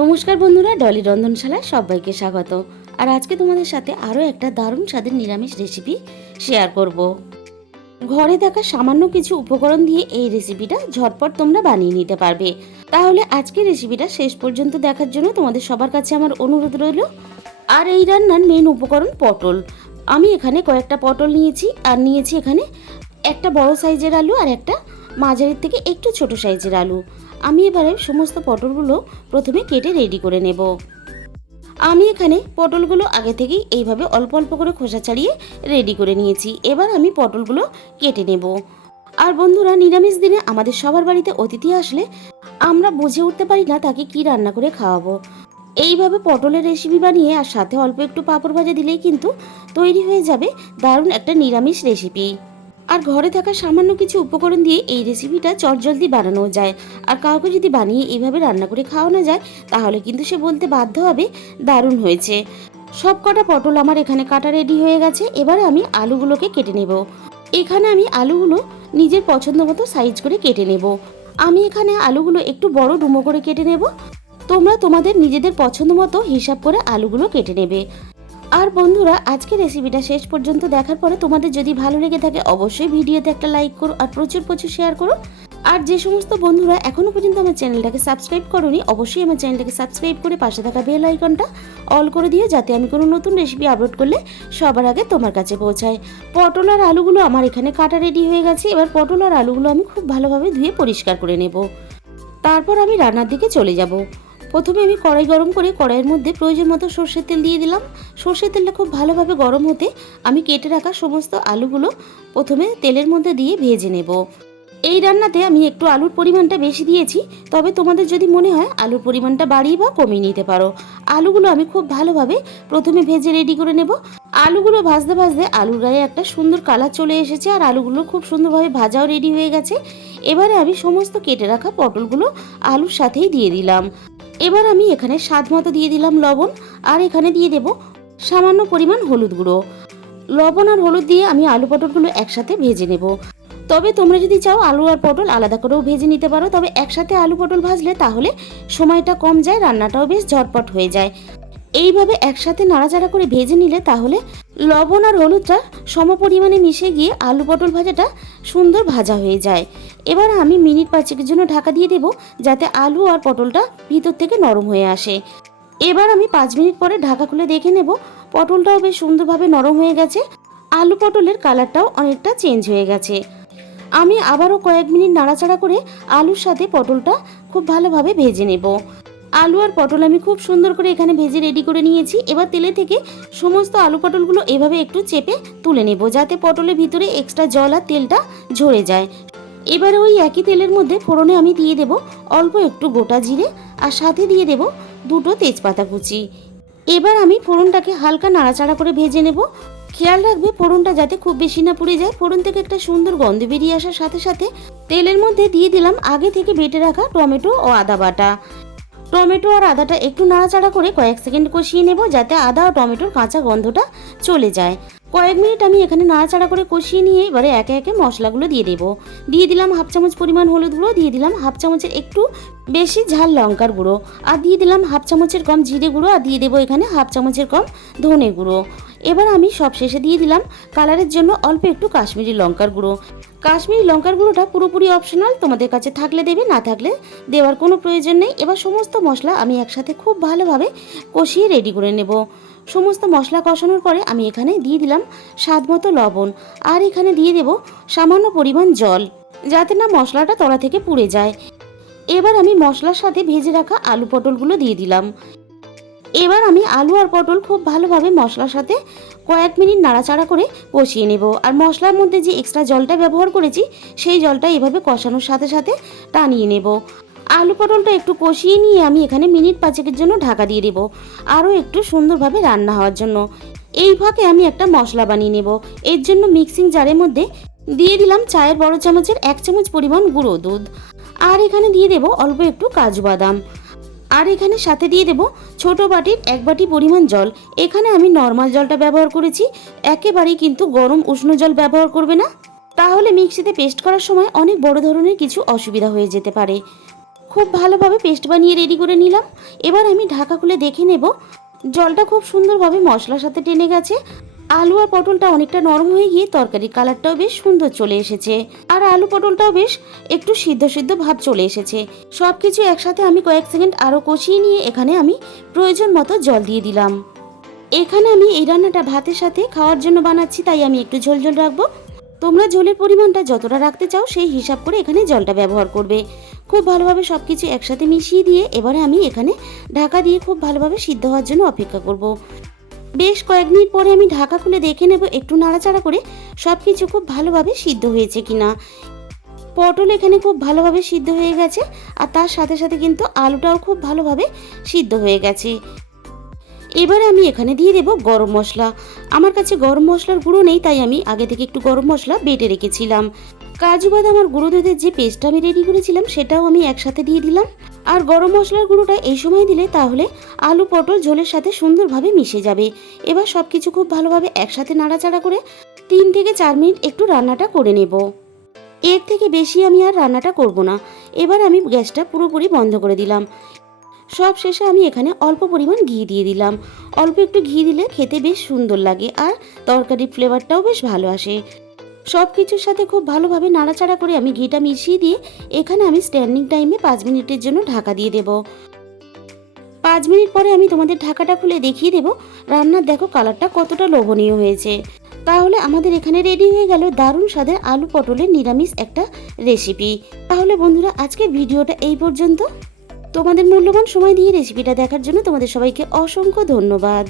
নমস্কার বন্ধুরা, ডলি রন্ধনশালায় সবাইকে স্বাগত। আর আজকে তোমাদের সাথে আরও একটা দারুণ স্বাদের নিরামিষ রেসিপি শেয়ার করব। ঘরে থাকা সামান্য কিছু উপকরণ দিয়ে এই রেসিপিটা ঝটপট তোমরা বানিয়ে নিতে পারবে। তাহলে আজকের রেসিপিটা শেষ পর্যন্ত দেখার জন্য তোমাদের সবার কাছে আমার অনুরোধ রইল। আর এই রান্নার মেন উপকরণ পটল। আমি এখানে কয়েকটা পটল নিয়েছি, আর নিয়েছি এখানে একটা বড় সাইজের আলু আর একটা মাঝারির থেকে একটু ছোট সাইজের আলু। আমি এবারে সমস্ত পটলগুলো প্রথমে কেটে রেডি করে নেব। আমি এখানে পটলগুলো আগে থেকেই এইভাবে অল্প অল্প করে খোসা ছাড়িয়ে রেডি করে নিয়েছি। এবার আমি পটলগুলো কেটে নেব। আর বন্ধুরা, নিরামিষ দিনে আমাদের সবার বাড়িতে অতিথি আসলে আমরা বুঝে উঠতে পারি না তাকে কি রান্না করে খাওয়াবো। এইভাবে পটলের রেসিপি বানিয়ে আর সাথে অল্প একটু পাঁপড় ভাজা দিলেই কিন্তু তৈরি হয়ে যাবে দারুণ একটা নিরামিষ রেসিপি আর ঘরে থাকা সামান্য কিছু উপকরণ দিয়ে এই রেসিপিটা চটজলদি বানানো যায়। আর কাউকে যদি বানিয়ে এইভাবে রান্না করে খাওয়ানো যায়, তাহলে কিন্তু সে বলতে বাধ্য হবে, দারুণ হয়েছে। সব কটা পটল আমার এখানে কাটা রেডি হয়ে গেছে, এবারে আমি আলুগুলোকে কেটে নেব। এখানে আমি আলুগুলো নিজের পছন্দ মতো সাইজ করে কেটে নেব। আমি এখানে আলুগুলো একটু বড় ডুমো করে কেটে নেব। তোমরা তোমাদের নিজেদের পছন্দ মতো হিসাব করে আলুগুলো কেটে নেবে। আর বন্ধুরা আজকে রেসিপিটা শেষ পর্যন্ত দেখার পরে তোমাদের যদি ভালো লেগে থাকে, অবশ্যই ভিডিওতে একটা লাইক করো আর প্রচুর প্রচুর শেয়ার করো। আর যে সমস্ত বন্ধুরা এখনও পর্যন্ত আমার চ্যানেলটাকে সাবস্ক্রাইব করোনি, অবশ্যই আমার চ্যানেলটাকে সাবস্ক্রাইব করে পাশে থাকা বেল আইকনটা অল করে দিও, যাতে আমি কোনো নতুন রেসিপি আপলোড করলে সবার আগে তোমার কাছে পৌঁছায়। পটল আর আলুগুলো আমার এখানে কাটা রেডি হয়ে গেছে, এবার পটল আর আলুগুলো আমি খুব ভালোভাবে ধুয়ে পরিষ্কার করে নেব। তারপর আমি রান্নার দিকে চলে যাব। প্রথমে আমি কড়াই গরম করে কড়াইয়ের মধ্যে প্রয়োজন মতো সর্ষের তেল দিয়ে দিলাম। সর্ষের তেলটা খুব ভালোভাবে গরম হতে আমি কেটে রাখা সমস্ত আলুগুলো প্রথমে তেলের মধ্যে দিয়ে ভেজে নেব। এই রান্নাতে আমি একটু আলুর পরিমাণটা বেশি দিয়েছি, তবে তোমাদের যদি মনে হয় আলুর পরিমাণটা বাড়িয়ে বা কমিয়ে নিতে পারো। আলুগুলো আমি খুব ভালোভাবে প্রথমে ভেজে রেডি করে নেব। আলুগুলো ভাজতে ভাজতে আলুর গায়ে একটা সুন্দর কালার চলে এসেছে আর আলুগুলো খুব সুন্দরভাবে ভাজাও রেডি হয়ে গেছে। এবারে আমি সমস্ত কেটে রাখা পটলগুলো আলুর সাথেই দিয়ে দিলাম। এবার আমি এখানে স্বাদ মতো দিয়ে দিলাম লবণ, আর এখানে দিয়ে দেব সামান্য পরিমাণ হলুদ গুঁড়ো। লবণ আর হলুদ দিয়ে আমি আলু পটলগুলো একসাথে ভেজে নেব। তবে তোমরা যদি চাও আলু আর পটল আলাদা করেও ভেজে নিতে পারো, তবে একসাথে আলু পটল ভাজলে তাহলে সময়টা কম যায়, রান্নাটাও বেশ ঝটপট হয়ে যায়। এইভাবে একসাথে নাড়াচাড়া করে ভেজে নিলে তাহলে লবণ আর হলুদটা সম পরিমাণে মিশে গিয়ে আলু পটল ভাজাটা সুন্দর ভাজা হয়ে যায়। এবার আমি মিনিট পাঁচেকের জন্য ঢাকা দিয়ে দেবো যাতে আলু আর পটলটা ভিতর থেকে নরম হয়ে আসে। এবার আমি পাঁচ মিনিট পরে ঢাকা খুলে দেখে নেব পটলটাও বেশ সুন্দরভাবে নরম হয়ে গেছে। আলু পটলের কালারটাও অনেকটা চেঞ্জ হয়ে গেছে। আমি আবারও কয়েক মিনিট নাড়াচাড়া করে আলুর সাথে পটলটা খুব ভালোভাবে ভেজে নেব। আলু আর পটল আমি খুব সুন্দর করে এখানে ভেজে রেডি করে নিয়েছি। এবার তেলে থেকে সমস্ত আলু পটলগুলো এভাবে একটু চেপে তুলে নেব, যাতে পটলের ভিতরে এক্সট্রা জল আর তেলটা ঝরে যায়। এবারে ওই একই তেলের মধ্যে ফোড়নে আমি দিয়ে দেব অল্প একটু গোটা জিরে আর সাথে দিয়ে দেব দুটো তেজপাতা কুচি। এবার আমি ফোড়নটাকে হালকা নাড়াচাড়া করে ভেজে নেব। খেয়াল রাখবে ফোড়নটা যাতে খুব বেশি না পুড়ে যায়। ফোড়ন থেকে একটা সুন্দর গন্ধ বেরিয়ে আসার সাথে সাথে তেলের মধ্যে দিয়ে দিলাম আগে থেকে বেটে রাখা টমেটো ও আদা বাটা। টমেটো আর আদাটা একটু নাড়াচাড়া করে কয়েক সেকেন্ড কষিয়ে নেব যাতে আদা ও টমেটোর কাঁচা গন্ধটা চলে যায়। কয়েক মিনিট আমি এখানে নাড়াচাড়া করে কষিয়ে নিয়ে এবারে একে একে মশলাগুলো দিয়ে দেবো। দিয়ে দিলাম হাফ চামচ পরিমাণ হলুদ গুঁড়ো, দিয়ে দিলাম হাফ চামচের একটু বেশি ঝাল লঙ্কার গুঁড়ো আর দিয়ে দিলাম হাফ চামচের কম জিরে গুঁড়ো আর দিয়ে দেবো এখানে হাফ চামচের কম ধনে গুঁড়ো। এবার আমি সব শেষে দিয়ে দিলাম কালারের জন্য অল্প একটু কাশ্মীরি লঙ্কার গুঁড়ো। কাশ্মীরি লঙ্কার গুঁড়োটা পুরোপুরি অপশনাল তোমাদের কাছে থাকলে দেবে, না থাকলে দেওয়ার কোনো প্রয়োজন নেই। এবার সমস্ত মশলা আমি একসাথে খুব ভালোভাবে কষিয়ে রেডি করে নেব। সমস্ত মশলা কষানোর পরে আমি এখানে দিয়ে দিলাম স্বাদ মতো লবণ। আর এখানে দিয়ে দেব সামান্য পরিমাণ জল, যাতে না মশলাটা তলা থেকে পুড়ে যায়। এবার আমি মশলার সাথে ভেজে রাখা আলু পটলগুলো দিয়ে দিলাম। এবার আমি আলু আর পটল খুব ভালোভাবে মশলার সাথে কয়েক মিনিট নাড়াচাড়া করে কষিয়ে নেব। আর মশলার মধ্যে যে এক্সট্রা জলটা ব্যবহার করেছি, সেই জলটা এভাবে কষানোর সাথে সাথে টানিয়ে নেব। আলু পটলটা একটু কষিয়ে নিয়ে আমি এখানে মিনিট পাঁচেকের জন্য ঢাকা দিয়ে দেবো, আরও একটু সুন্দরভাবে রান্না হওয়ার জন্য। এই ফাঁকে আমি একটা মশলা বানিয়ে নেব। এর জন্য মিক্সিং জারের মধ্যে দিয়ে দিলাম চায়ের বড় চামচের এক চামচ পরিমাণ গুঁড়ো দুধ। আর এখানে দিয়ে দেব অল্প একটু কাজু বাদাম। আর এখানে সাথে দিয়ে দেব ছোট বাটির এক বাটি পরিমাণ জল। এখানে আমি নর্মাল জলটা ব্যবহার করেছি। একেবারেই কিন্তু গরম উষ্ণ জল ব্যবহার করবে না। তাহলে মিক্সিতে পেস্ট করার সময় অনেক বড় ধরনের কিছু অসুবিধা হয়ে যেতে পারে। খুব ভালোভাবে পেস্ট বানিয়ে রেডি করে নিলাম। এবার আমি ঢাকা খুলে দেখে নেব। জলটা খুব সুন্দরভাবে মশলার সাথে টেনে গেছে। আলু আর পটলটা অনেকটা নরম হয়ে গিয়ে তরকারির কালারটাও বেশ সুন্দর চলে এসেছে। আর আলু পটলটাও বেশ একটু সিদ্ধ সিদ্ধ ভাব চলে এসেছে। সব কিছু একসাথে আমি কয়েক সেকেন্ড আরও কষিয়ে নিয়ে এখানে আমি প্রয়োজন মতো জল দিয়ে দিলাম। এখানে আমি এই রান্নাটা ভাতের সাথে খাওয়ার জন্য বানাচ্ছি, তাই আমি একটু ঝোল ঝোল রাখব। তোমরা ঝোলের পরিমাণটা যতটা রাখতে চাও সেই হিসাব করে এখানে জলটা ব্যবহার করবে। খুব ভালোভাবে সব কিছু একসাথে মিশিয়ে দিয়ে এবারে আমি এখানে ঢাকা দিয়ে খুব ভালোভাবে সিদ্ধ হওয়ার জন্য অপেক্ষা করব। বেশ কয়েক মিনিট পরে আমি ঢাকা খুলে দেখে নেব একটু নাড়াচাড়া করে সব কিছু খুব ভালোভাবে সিদ্ধ হয়েছে কিনা। পটল এখানে খুব ভালোভাবে সিদ্ধ হয়ে গেছে আর তার সাথে সাথে কিন্তু আলুটাও খুব ভালোভাবে সিদ্ধ হয়ে গেছে। এবার আমি এখানে দিয়ে দেব গরম মশলা। আমার কাছে গরম মশলার গুঁড়ো নেই, তাই আমি আগে থেকে একটু গরম মশলা বেটে রেখেছিলাম। কাজু বাদাম আর গুঁড়ো দুধের যে পেস্টটা আমি রেডি করেছিলাম, সেটাও আমি একসাথে দিয়ে দিলাম। আর গরম মশলার গুঁড়োটা এই সময় দিলে তাহলে আলু পটল ঝোলের সাথে সুন্দরভাবে মিশে যাবে। এবার সব কিছু খুব ভালোভাবে একসাথে নাড়াচাড়া করে তিন থেকে চার মিনিট একটু রান্নাটা করে নেব। এর থেকে বেশি আমি আর রান্নাটা করব না। এবার আমি গ্যাসটা পুরোপুরি বন্ধ করে দিলাম। সব শেষে আমি এখানে অল্প পরিমাণ ঘি দিয়ে দিলাম। অল্প একটু ঘি দিলে খেতে বেশ সুন্দর লাগে আর তরকারির ফ্লেভারটাও বেশ ভালো আসে। সব কিছুর সাথে খুব ভালোভাবে নাড়াচাড়া করে আমি ঘিটা মিশিয়ে দিয়ে এখানে আমি স্ট্যান্ডিং টাইমে পাঁচ মিনিটের জন্য ঢাকা দিয়ে দেব। পাঁচ মিনিট পরে আমি তোমাদের ঢাকাটা খুলে দেখিয়ে দেব। রান্নার দেখো কালারটা কতটা লোভনীয় হয়েছে। তাহলে আমাদের এখানে রেডি হয়ে গেল দারুণ স্বাদের আলু পটলের নিরামিষ একটা রেসিপি তাহলে বন্ধুরা আজকে ভিডিওটা এই পর্যন্ত। তোমাদের মূল্যবান সময় দিয়ে রেসিপিটা দেখার জন্য তোমাদের সবাইকে অসংখ্য ধন্যবাদ।